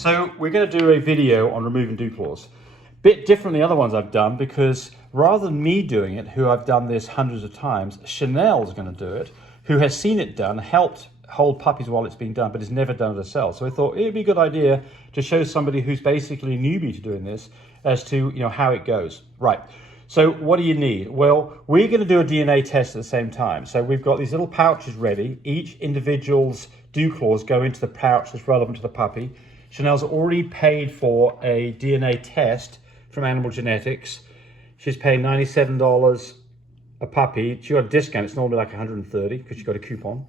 So we're going to do a video on removing dew claws. Bit different than the other ones I've done, because rather than me doing it, who I've done this hundreds of times, Chanel's going to do it, who has seen it done, helped hold puppies while it's being done, but has never done it herself. So I thought it'd be a good idea to show somebody who's basically a newbie to doing this as to how it goes. Right. So what do you need? Well, we're going to do a DNA test at the same time. So we've got these little pouches ready. Each individual's dew claws go into the pouch that's relevant to the puppy. Chanel's already paid for a DNA test from Animal Genetics. She's paying $97 a puppy. She got a discount. It's normally like $130 because she got a coupon.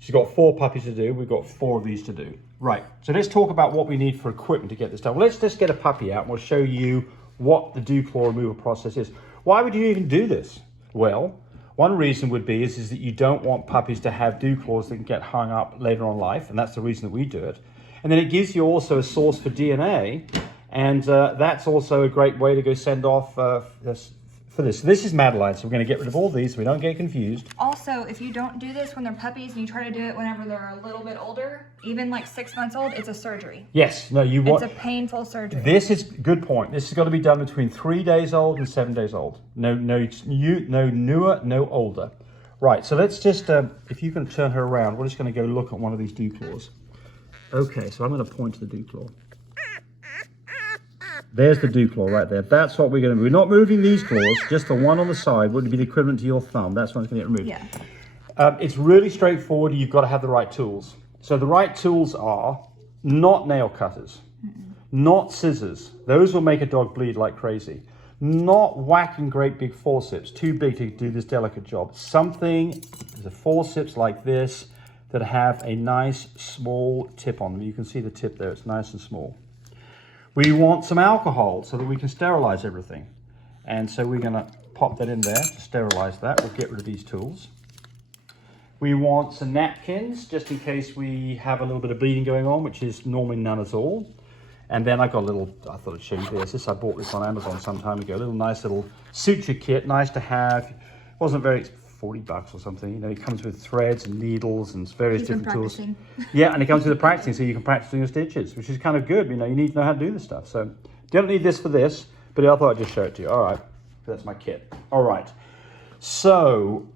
She's got 4 puppies to do. We've got 4 of these to do. Right, so let's talk about what we need for equipment to get this done. Well, let's just get a puppy out and we'll show you what the dew claw removal process is. Why would you even do this? Well, one reason would be is that you don't want puppies to have dew claws that can get hung up later on in life, and that's the reason that we do it. And then it gives you also a source for DNA, and that's also a great way to go send off for this. So this is Madeline, so we're going to get rid of all these so we don't get confused. Also, if you don't do this when they're puppies and you try to do it whenever they're a little bit older, even like 6 months old, it's a surgery. Yes, no, you want... It's a painful surgery. This is, good point. This has got to be done between 3 days old and 7 days old. No newer, no older. Right, so let's just, if you can turn her around, we're just going to go look at one of these dew claws. Okay, so I'm going to point to the dew claw. There's the dew claw right there. That's what we're going to do. We're not moving these claws, just the one on the side would be the equivalent to your thumb. That's what's going to get removed. Yeah. It's really straightforward. You've got to have the right tools. So the right tools are not nail cutters, not scissors. Those will make a dog bleed like crazy. Not whacking great big forceps, too big to do this delicate job. Something, there's a forceps like this that have a nice small tip on them. You can see the tip there. It's nice and small. We want some alcohol so that we can sterilize everything. And so we're going to pop that in there to sterilize that. We'll get rid of these tools. We want some napkins just in case we have a little bit of bleeding going on, which is normally none at all. And then I've got a little, I thought I'd show you this. I bought this on Amazon some time ago. A little nice little suture kit, nice to have. It wasn't very, $40 or something. It comes with threads and needles and various different tools. Yeah, and it comes with the practicing, so you can practice doing your stitches, which is kind of good. You need to know how to do this stuff. So you don't need this for this, but I thought I'd just show it to you. All right, that's my kit. All right. So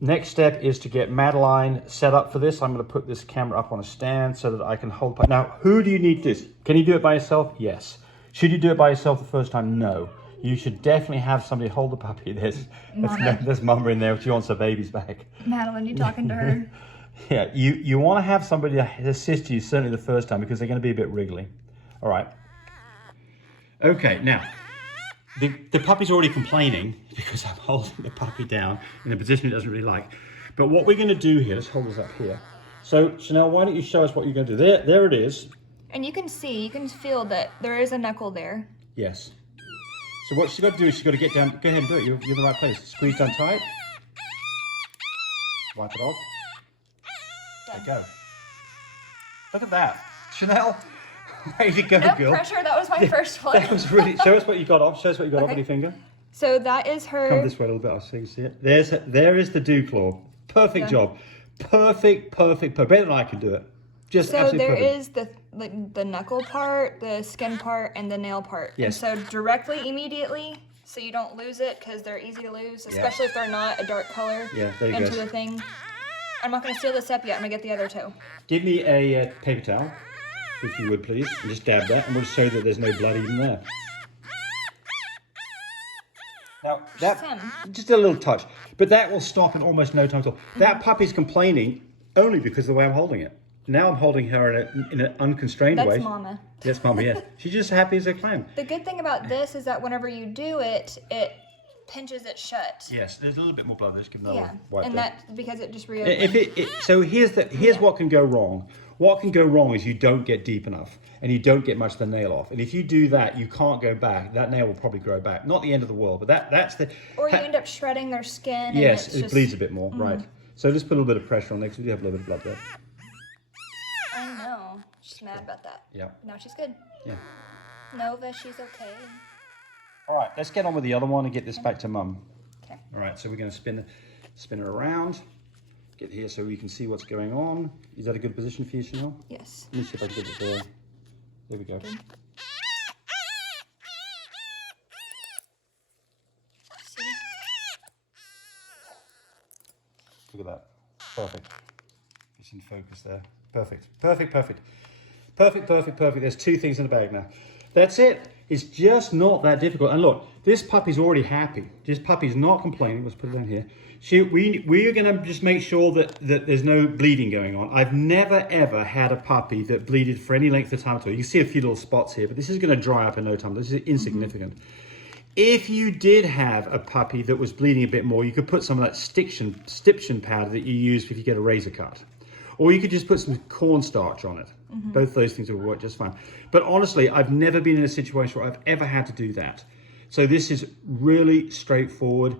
next step is to get Madeline set up for this. I'm going to put this camera up on a stand so that I can hold. Now, who do you need this? Can you do it by yourself? Yes. Should you do it by yourself the first time? No. You should definitely have somebody hold the puppy. There's Mama in there. She wants her babies back. Madeline, you talking to her? Yeah, you want to have somebody to assist you certainly the first time because they're going to be a bit wriggly. All right. Okay, now, the puppy's already complaining because I'm holding the puppy down in a position it doesn't really like. But what we're going to do here, let's hold this up here. So, Chanel, why don't you show us what you're going to do? There it is. And you can feel that there is a knuckle there. Yes. So what she's got to do is she's got to get down. Go ahead and do it. You're in the right place. Squeeze down tight. Wipe it off. There you go. Look at that. Chanel, way to go, No girl. pressure. That was my first one. That was really... Show us what you got off. Show us what you got off on your finger. So that is her... Come this way a little bit so you can see it. There is the dew claw. Perfect job. Perfect. Better than I can do it. Just so absolutely there perfect. is the knuckle part, the skin part, and the nail part. Yes. And so directly, immediately, so you don't lose it because they're easy to lose, especially if they're not a dark color into the thing. I'm not going to seal this up yet. I'm going to get the other toe. Give me a paper towel, if you would please, and just dab that, and we'll show that there's no blood even there. Now, just a little touch, but that will stop in almost no time at all. That puppy's complaining only because of the way I'm holding it. Now I'm holding her in an unconstrained way. That's Mama. Yes, Mama, yes. She's just happy as a clam. The good thing about this is that whenever you do it, it pinches it shut. Yes, there's a little bit more blood. Let's give another wipe and there. that's because it just reopens. So here's what can go wrong. What can go wrong is you don't get deep enough and you don't get much of the nail off. And if you do that, you can't go back. That nail will probably grow back. Not the end of the world, but that's the... Or you end up shredding their skin. Yes, and it bleeds a bit more, right. So just put a little bit of pressure on there because we do have a little bit of blood there. I know. She's mad about that. Yeah. No, she's good. Yeah. Nova, she's okay. All right, let's get on with the other one and get this back to Mum. Okay. All right, so we're going to spin her around. Get here so we can see what's going on. Is that a good position for you, Chanel? Yes. Let me see if I can get it there. There we go. Good. Look at that. Perfect. It's in focus there. Perfect. Perfect, perfect. Perfect, perfect, perfect. There's 2 things in the bag now. That's it. It's just not that difficult. And look, this puppy's already happy. This puppy's not complaining. Let's put it down here. We are going to just make sure that there's no bleeding going on. I've never, ever had a puppy that bleeded for any length of time at all. You can see a few little spots here, but this is going to dry up in no time. This is insignificant. If you did have a puppy that was bleeding a bit more, you could put some of that stiption powder that you use if you get a razor cut. Or you could just put some cornstarch on it. Both those things will work just fine. But honestly, I've never been in a situation where I've ever had to do that. So this is really straightforward.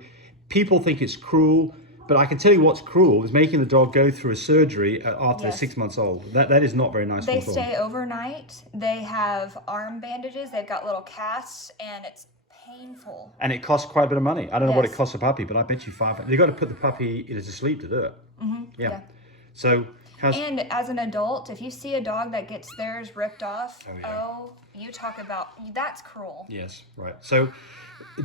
People think it's cruel, but I can tell you what's cruel is making the dog go through a surgery after they're 6 months old. That is not very nice. They stay overnight. They have arm bandages. They've got little casts, and it's painful. And it costs quite a bit of money. I don't know what it costs a puppy, but I bet you $5. You've got to put the puppy to sleep to do it. Yeah. So. And as an adult, if you see a dog that gets theirs ripped off, you talk about, that's cruel. Yes, right. So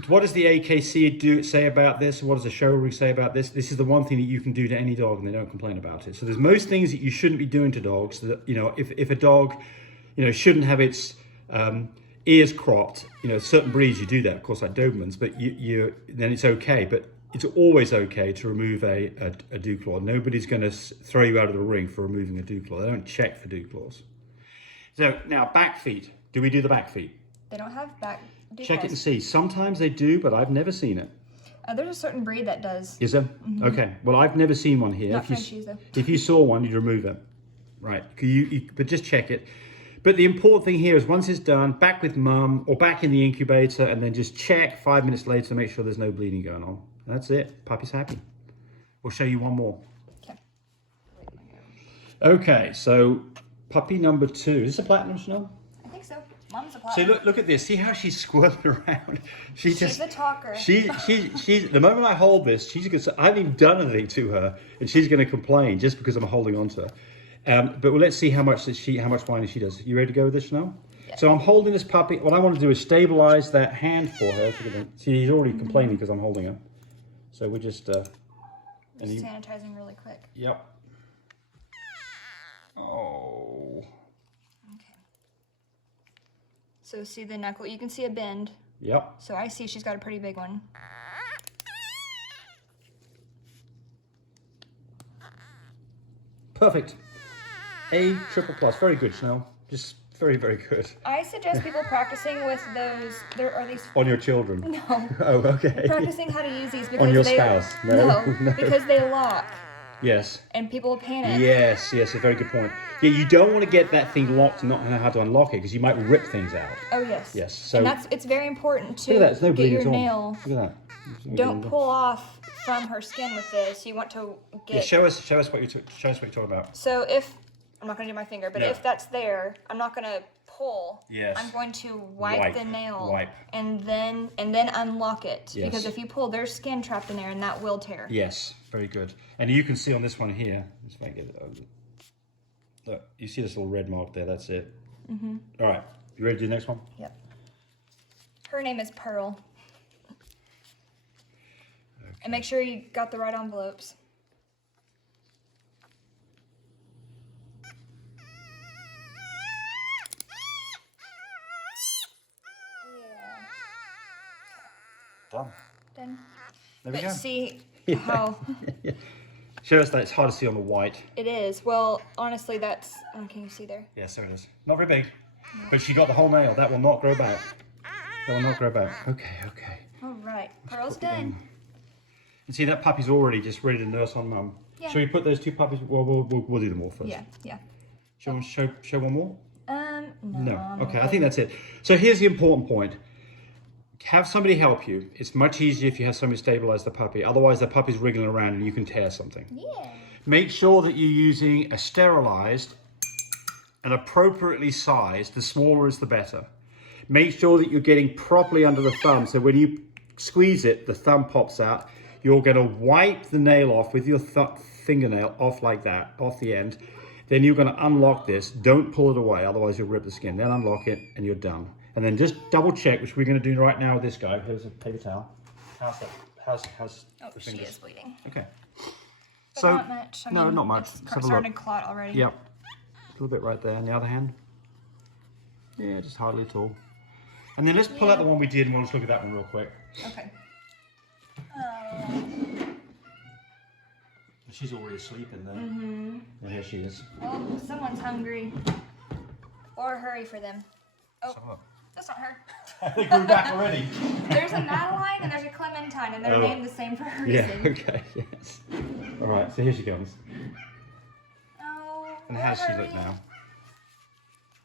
what does the AKC say about this? What does the show ring say about this? This is the one thing that you can do to any dog and they don't complain about it. So there's most things that you shouldn't be doing to dogs. That, you know, if a dog, you know, shouldn't have its ears cropped, you know, certain breeds you do that, of course, like Dobermans, but then it's okay. But it's always okay to remove a dew claw. Nobody's going to throw you out of the ring for removing a dew claw. They don't check for dew claws. So now back feet. Do we do the back feet? They don't have back dew Check claws. it and see. Sometimes they do, but I've never seen it. There's a certain breed that does. Is there? Okay. Well, I've never seen one here. Not Frenchies, though. If you saw one, you'd remove it. Right. But just check it. But the important thing here is once it's done, back with mum or back in the incubator, and then just check 5 minutes later to make sure there's no bleeding going on. That's it. Puppy's happy. We'll show you one more. Okay. Okay, so puppy number 2. Is this a platinum, Chanel? I think so. Mom's a platinum. So look at this. See how she's squirming around. She's a talker. She's the moment I hold this, she's going to say, I haven't even done anything to her, and she's going to complain just because I'm holding on to her. But let's see how much whining she does. You ready to go with this, Chanel? Yeah. So I'm holding this puppy. What I want to do is stabilize that hand for her. See, he's already complaining because I'm holding her. So we're just sanitizing really quick. Yep. Oh. Okay. So see the knuckle, you can see a bend. Yep. So I see she's got a pretty big one. Perfect. A triple plus. Very good, Chanel. Just very, very good. I suggest people practicing with those. There are these. On your children? No. Oh, okay. Practicing how to use these because on your spouse? No. Because they lock. Yes. And people panic. Yes, a very good point. Yeah, you don't want to get that thing locked and not know how to unlock it because you might rip things out. Oh yes. Yes. So and it's very important to look at that. get your nail. Look at that. Don't pull off from her skin with this. You want to get. Yeah, show us what you're talking about. So if I'm not going to do my finger, but if that's there, I'm not going to pull. Yes. I'm going to wipe the nail. Wipe. And then unlock it. Yes. Because if you pull, there's skin trapped in there and that will tear. Yes, very good. And you can see on this one here, let's make it over. Look, you see this little red mark there, that's it. All right, you ready to do the next one? Yep. Her name is Pearl. Okay. And make sure you got the right envelopes. Done. Done. There we go. See how... Show us that it's hard to see on the white. It is. Well, honestly, that's... Oh, can you see there? Yes, there it is. Not very big. No. But she got the whole nail. That will not grow back. That will not grow back. Okay. All right. Pearl's done. And see, that puppy's already just ready to nurse on mum. Yeah. Shall we put those 2 puppies? Well, we'll do them all first. Yeah. Shall we show one more? No. Okay, I think that's it. So here's the important point. Have somebody help you. It's much easier if you have somebody stabilize the puppy. Otherwise, the puppy's wriggling around and you can tear something. Yeah. Make sure that you're using a sterilized and appropriately sized. The smaller is the better. Make sure that you're getting properly under the thumb. So when you squeeze it, the thumb pops out. You're going to wipe the nail off with your fingernail off like that, off the end. Then you're going to unlock this. Don't pull it away, otherwise you'll rip the skin. Then unlock it and you're done. And then just double check, which we're going to do right now with this guy. Here's a paper towel. How's that? How's oh, the she fingers? is bleeding. Okay. But So, not much. I no, mean, not much. It's Let's have a started look. to clot already. Yep. A little bit right there. And the other hand. Yeah, just hardly at all. And then let's pull out the one we did and we'll just look at that one real quick. Okay. She's already asleep in there. Mm-hmm. And here she is. Oh, someone's hungry. Or hurry for them. Oh, that's not her. They grew back already. There's a Madeline and there's a Clementine, and they're named the same for a reason. Yeah, okay, yes. All right, so here she comes. Oh, And how does she look now?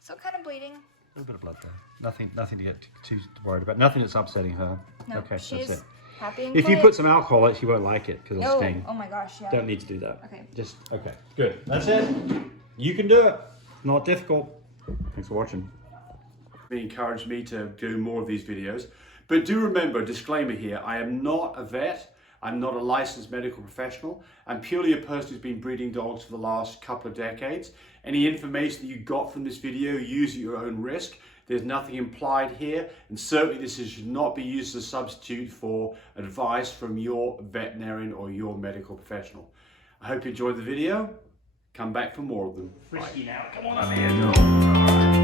Still kind of bleeding. A little bit of blood there. Nothing to get too worried about. Nothing that's upsetting her. No, okay, she's that's it. happy and If you quiet. put some alcohol in it, she won't like it because it'll Oh, sting. oh my gosh, yeah. Don't need to do that. Okay. Just, okay, good. That's it. You can do it. Not difficult. Thanks for watching. They encouraged me to do more of these videos. But do remember, disclaimer here, I am not a vet. I'm not a licensed medical professional. I'm purely a person who's been breeding dogs for the last couple of decades. Any information that you got from this video, use at your own risk. There's nothing implied here, and certainly this should not be used as a substitute for advice from your veterinarian or your medical professional. I hope you enjoyed the video. Come back for more of them. Frisky now, come on up here, Joel.